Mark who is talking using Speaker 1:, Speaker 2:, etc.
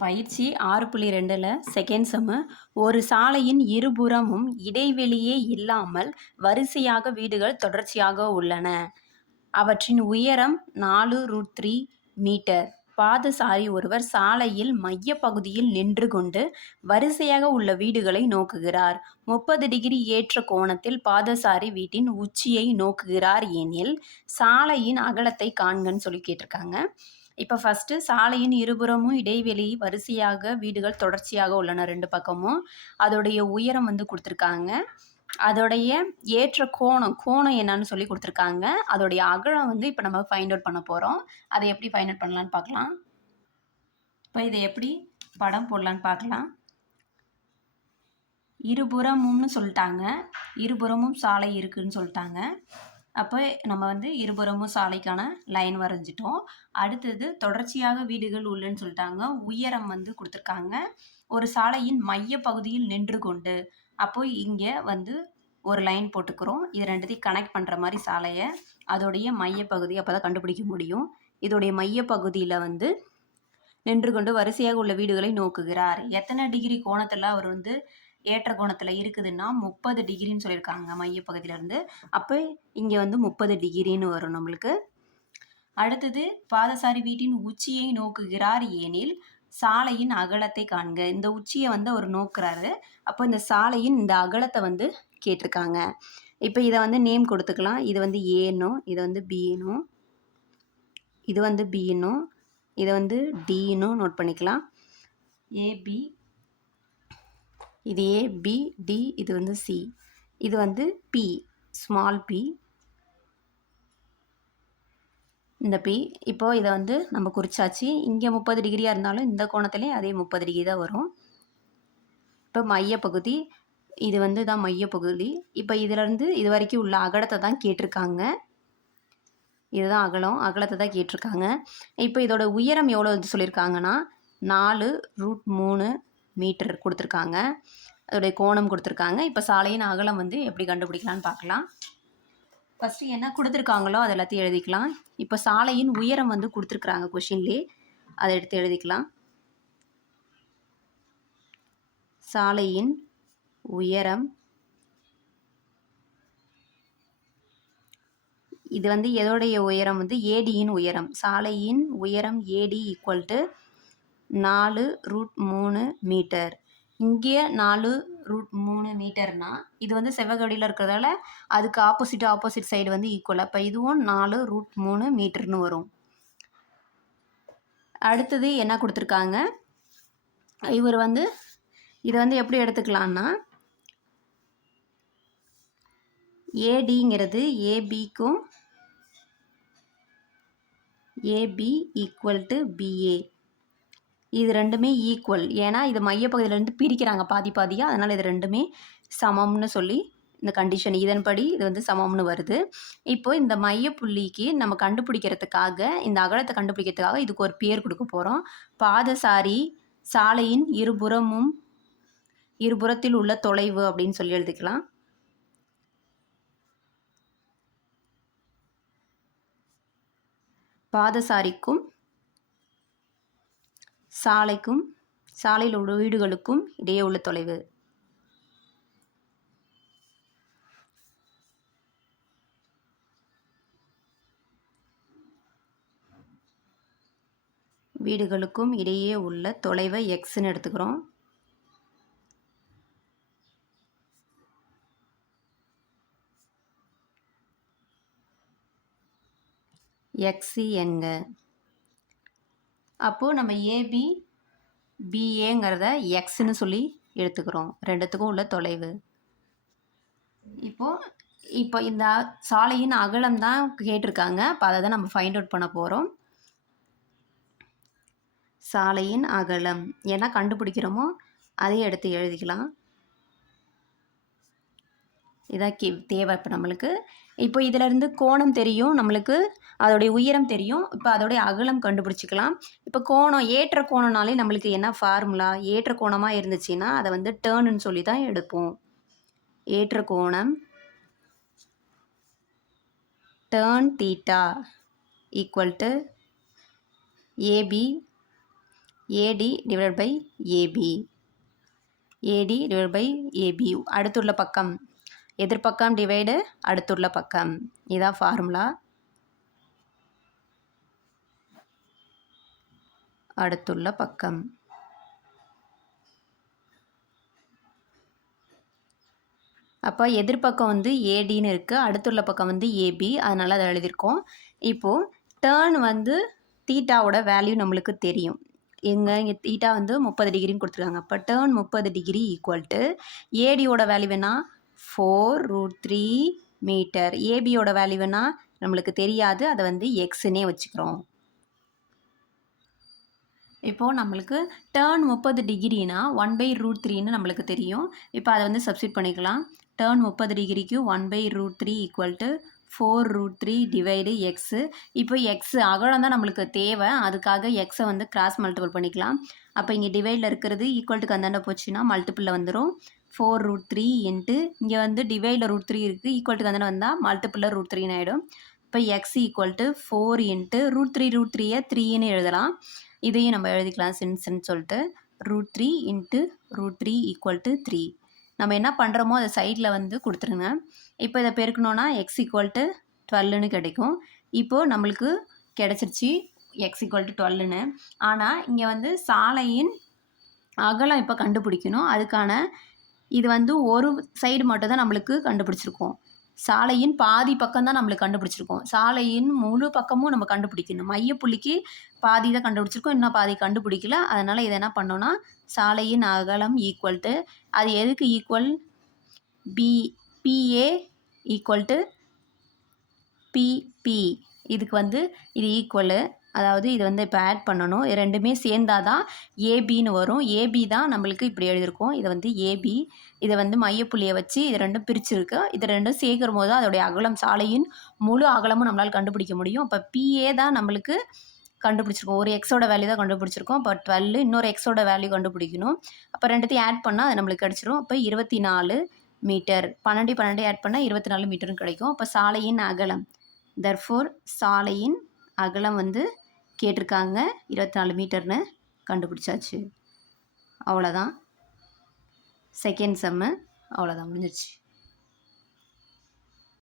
Speaker 1: பயிற்சி ஆறு புள்ளி ரெண்டில் செகண்ட் செம்மு ஒரு சாலையின் இருபுறமும் இடைவெளியே இல்லாமல் வரிசையாக வீடுகள் தொடர்ச்சியாக உள்ளன. அவற்றின் உயரம் நாலு ரூட் த்ரீ மீட்டர் பாதசாரி ஒருவர் சாலையில் மையப்பகுதியில் நின்று கொண்டு வரிசையாக உள்ள வீடுகளை நோக்குகிறார். முப்பது டிகிரி ஏற்ற கோணத்தில் பாதசாரி வீட்டின் உச்சியை நோக்குகிறார் எனில் சாலையின் அகலத்தை காண்கன்னு சொல்லி கேட்டிருக்காங்க. இப்போ ஃபஸ்ட்டு சாலையின் இருபுறமும் இடைவெளி வரிசையாக வீடுகள் தொடர்ச்சியாக உள்ளன ரெண்டு பக்கமும். அதோடைய உயரம் வந்து கொடுத்துருக்காங்க. அதோடைய ஏற்ற கோணம் கோணம் என்னன்னு சொல்லி கொடுத்துருக்காங்க. அதோடைய அகலம் வந்து இப்போ நம்ம ஃபைண்ட் அவுட் பண்ண போகிறோம் அதை எப்படி ஃபைண்ட் அவுட் பண்ணலான்னு பார்க்கலாம். இப்போ இதை எப்படி படம் போடலான்னு பார்க்கலாம். இருபுறமும்னு சொல்லிட்டாங்க. இருபுறமும் சாலை இருக்குன்னு சொல்லிட்டாங்க. அப்போ நம்ம வந்து இருபுறமும் சாலைக்கான லைன் வரைஞ்சிட்டோம். அடுத்தது தொடர்ச்சியாக வீடுகள் உள்ளன்னு சொல்லிட்டாங்க. உயரம் வந்து கொடுத்துருக்காங்க. ஒரு சாலையின் மைய பகுதியில் நின்று கொண்டு அப்போ இங்கே வந்து ஒரு லைன் போட்டுக்கிறோம். இது ரெண்டுத்தையும் கனெக்ட் பண்ணுற மாதிரி சாலையை. அதோடைய மையப்பகுதி அப்போ தான் கண்டுபிடிக்க முடியும். இதோடைய மையப்பகுதியில் வந்து நின்று கொண்டு வரிசையாக உள்ள வீடுகளை நோக்குகிறார். எத்தனை டிகிரி கோணத்தில் அவர் வந்து ஏற்ற கோணத்தில் இருக்குதுன்னா முப்பது டிகிரின்னு சொல்லியிருக்காங்க மையப்பகுதியிலேருந்து. அப்போ இங்கே வந்து முப்பது டிகிரின்னு வரும் நம்மளுக்கு. அடுத்தது பாதசாரி வீட்டின் உச்சியை நோக்குகிறார் ஏனில் சாலையின் அகலத்தை காண்க. இந்த உச்சியை வந்து அவர் நோக்குறாரு. அப்போ இந்த சாலையின் இந்த அகலத்தை வந்து கேட்டிருக்காங்க. இப்போ இதை வந்து நேம் கொடுத்துக்கலாம். இது வந்து ஏனும் இது வந்து பினும் இது வந்து பின்னும் இதை வந்து டின்னும் நோட் பண்ணிக்கலாம். ஏபி இது ஏ பி டி இது வந்து சி இது வந்து பி ஸ்மால் பி இந்த பி இப்போது இதை வந்து நம்ம குறிச்சாச்சு. இங்கே முப்பது டிகிரியாக இருந்தாலும் இந்த கோணத்துலேயும் அதே முப்பது டிகிரி தான் வரும். இப்போ மையப்பகுதி இது வந்து தான் மையப்பகுதி இப்போ இதிலேருந்து இது வரைக்கும் உள்ள அகலத்தை தான் கேட்டிருக்காங்க. இதுதான் அகலம் அகலத்தை தான் கேட்டிருக்காங்க. இப்போ இதோட உயரம் எவ்வளோ வந்து சொல்லியிருக்காங்கன்னா நாலு ரூட் மூணு மீட்டர் கொடுத்துருக்காங்க. அதோடைய கோணம் கொடுத்துருக்காங்க. இப்போ சாலையின் அகலம் வந்து எப்படி கண்டுபிடிக்கலான்னு பார்க்கலாம். ஃபஸ்ட்டு என்ன கொடுத்துருக்காங்களோ அது எல்லாத்தையும் எழுதிக்கலாம். இப்போ சாலையின் உயரம் வந்து கொடுத்துருக்குறாங்க கொஷின்லே அதை எடுத்து எழுதிக்கலாம். சாலையின் உயரம். இது வந்து எதோடைய உயரம் வந்து ஏடியின் உயரம். சாலையின் உயரம் ஏடி ஈக்குவல் டு நாலு ரூட் மூணு மீட்டர். இங்கே நாலு ரூட் மூணு மீட்டர்னால் இது வந்து செவ்வகடியில் இருக்கிறதால அதுக்கு ஆப்போசிட் ஆப்போசிட் சைடு வந்து ஈக்குவல் அப்போ இதுவும் நாலு ரூட் மூணு மீட்டர்னு வரும். அடுத்தது என்ன கொடுத்துருக்காங்க? இவர் வந்து இதை வந்து எப்படி எடுத்துக்கலான்னா ஏடிங்கிறது ஏபிக்கும் A B equal to B A இது ரெண்டுமே ஈக்குவல் ஏன்னா இது மையப்பகுதியிலேருந்து பிரிக்கிறாங்க பாதி பாதியாக அதனால் இது ரெண்டுமே சமம்னு சொல்லி இந்த கண்டிஷன் இதன்படி இது வந்து சமம்னு வருது. இப்போ இந்த மையப்புள்ளிக்கு நம்ம கண்டுபிடிக்கிறதுக்காக இந்த அகலத்தை கண்டுபிடிக்கிறதுக்காக இதுக்கு ஒரு பேர் கொடுக்க போகிறோம் பாதசாரி சாலையின் இருபுறமும் இருபுறத்தில் உள்ள தொலைவு அப்படின்னு சொல்லி எழுதிக்கலாம். பாதசாரிக்கும் சாலைக்கும் சாலையில் உள்ள வீடுகளுக்கும் இடையே உள்ள தொலைவு. வீடுகளுக்கும் இடையே உள்ள தொலைவை எக்ஸ்ன்னு எடுத்துக்கிறோம். எக்ஸி என்க அப்போது நம்ம ஏபி பிஏங்கிறத எக்ஸ்ன்னு சொல்லி எடுத்துக்கிறோம். ரெண்டுத்துக்கும் உள்ள தொலைவு. இப்போது இப்போ இந்த சாலையின் அகலம் தான் கேட்டிருக்காங்க. அப்போ அதை தான் நம்ம ஃபைண்ட் அவுட் பண்ண போகிறோம் சாலையின் அகலம். என்ன கண்டுபிடிக்கிறோமோ அதையும் எடுத்து எழுதிக்கலாம். இதான் கே தேவை இப்போ நம்மளுக்கு. இப்போ இதிலேருந்து கோணம் தெரியும் நம்மளுக்கு அதோடைய உயரம் தெரியும். இப்போ அதோடைய அகலம் கண்டுபிடிச்சிக்கலாம். இப்போ கோணம் ஏற்ற கோணம்னாலே நம்மளுக்கு என்ன ஃபார்முலா ஏற்ற கோணமாக இருந்துச்சுன்னா அதை வந்து டேர்னுன்னு சொல்லி தான் எடுப்போம். ஏற்ற கோணம் tan theta equal to AB AD divide by AB AD divide by AB அடுத்துள்ள பக்கம். எதிர்பக்கம் டிவைடு அடுத்துள்ள பக்கம். இதான் ஃபார்முலா அடுத்துள்ள பக்கம். அப்போ எதிர்பக்கம் வந்து ஏடின்னு இருக்குது அடுத்துள்ள பக்கம் வந்து ஏபி அதனால் அதை எழுதியிருக்கோம். இப்போது டேர்ன் வந்து தீட்டாவோட வேல்யூ நம்மளுக்கு தெரியும். எங்கே இங்கே தீட்டா வந்து முப்பது டிகிரின்னு கொடுத்துருக்காங்க. அப்போ டேர்ன் முப்பது டிகிரி ஈக்குவல் டு ஏடியோட வேல்யூ வேணால் ஃபோர் ரூட் த்ரீ மீட்டர் ஏபியோட வேல்யூனா நம்மளுக்கு தெரியாது. அதை வந்து எக்ஸுன்னே வச்சுக்கிறோம். இப்போது நம்மளுக்கு டேர்ன் முப்பது டிகிரினா ஒன் பை ரூட் த்ரீன்னு நம்மளுக்கு தெரியும். இப்போ அதை வந்து சப்ஸ்டிட் பண்ணிக்கலாம். டேர்ன் முப்பது டிகிரிக்கு one by root three equal to four root three divide x இப்போ எக்ஸு அகலம் தான் நம்மளுக்கு தேவை. அதுக்காக எக்ஸை வந்து கிராஸ் மல்டிபிள் பண்ணிக்கலாம். அப்போ இங்கே டிவைடில் இருக்கிறது ஈக்குவல் அந்தாண்ட போச்சுன்னா மல்டிப்பிளில் வந்துடும் ஃபோர் ரூட் த்ரீ இன்ட்டு இங்கே வந்து டிவைடில் ரூட் த்ரீ இருக்குது ஈக்குவல் டு கந்தாண்ட வந்தால் மல்டிப்பிளில் ரூட் த்ரீன்னு ஆகிடும் இப்போ x equal to four into root three root த்ரீயை த்ரீன்னு எழுதலாம். இதையும் நம்ம எழுதிக்கலாம் சின்ஸ்ன்னு சொல்லிட்டு. Root three into root three equal to three நம்ம என்ன பண்ணுறோமோ அதை சைடில் வந்து கொடுத்துருங்க. இப்போ இதை பெருக்கணுன்னா எக்ஸ் ஈக்குவல் டு டுவெல்லுன்னு கிடைக்கும். இப்போது நம்மளுக்கு கிடச்சிருச்சு எக்ஸ் ஈக்குவல் டு டுவெல்லுன்னு ஆனால் இங்கே வந்து சாலையின் அகலம் இப்போ கண்டுபிடிக்கணும். அதுக்கான இது வந்து ஒரு சைடு மட்டும் தான் நம்மளுக்கு கண்டுபிடிச்சிருக்கோம். சாலையின் பாதி பக்கம் தான் நம்மளுக்கு கண்டுபிடிச்சிருக்கோம். சாலையின் முழு பக்கமும் நம்ம கண்டுபிடிக்கணும். மையப்புள்ளிக்கு பாதி தான் கண்டுபிடிச்சிருக்கோம். இன்னும் பாதி கண்டுபிடிக்கல. அதனால் இதை என்ன பண்ணோன்னா சாலையின் அகலம் ஈக்குவல் டு அது எதுக்கு equal P PA equal to PB இதுக்கு வந்து இது ஈக்குவலு அதாவது இது வந்து இப்போ ஆட் பண்ணணும். இது ரெண்டுமே சேர்ந்தா தான் ஏபின்னு வரும். ஏபி தான் நம்மளுக்கு இப்படி எழுதியிருக்கோம். இதை வந்து ஏபி இதை வந்து மையப்புள்ளியை வச்சு இது ரெண்டும் பிரிச்சிருக்கு. இது ரெண்டும் சேர்க்கும் போது அதோடைய அகலம் சாலையின் முழு அகலமும் நம்மளால் கண்டுபிடிக்க முடியும். அப்போ பிஏ தான் நம்மளுக்கு கண்டுபிடிச்சிருக்கோம். ஒரு எக்ஸோட வேல்யூ தான் கண்டுபிடிச்சிருக்கோம். அப்போ டுவெல் இன்னொரு எக்ஸோட வேல்யூ கண்டுபிடிக்கணும். அப்போ ரெண்டுத்தையும் ஆட் பண்ணால் அது நம்மளுக்கு கிடச்சிரும். அப்போ இருபத்தி நாலு மீட்டர் பன்னெண்டு பன்னெண்டு ஆட் பண்ணால் இருபத்தி நாலு மீட்டர்னு கிடைக்கும். அப்போ சாலையின் அகலம். தர்ஃபோர் சாலையின் அகலம் வந்து கேட்டிருக்காங்க. இருபத்தி நாலு மீட்டர்னு கண்டுபிடிச்சாச்சு. அவ்வளோதான் செகண்ட் செம்மு. அவ்வளோதான் முடிஞ்சிருச்சு.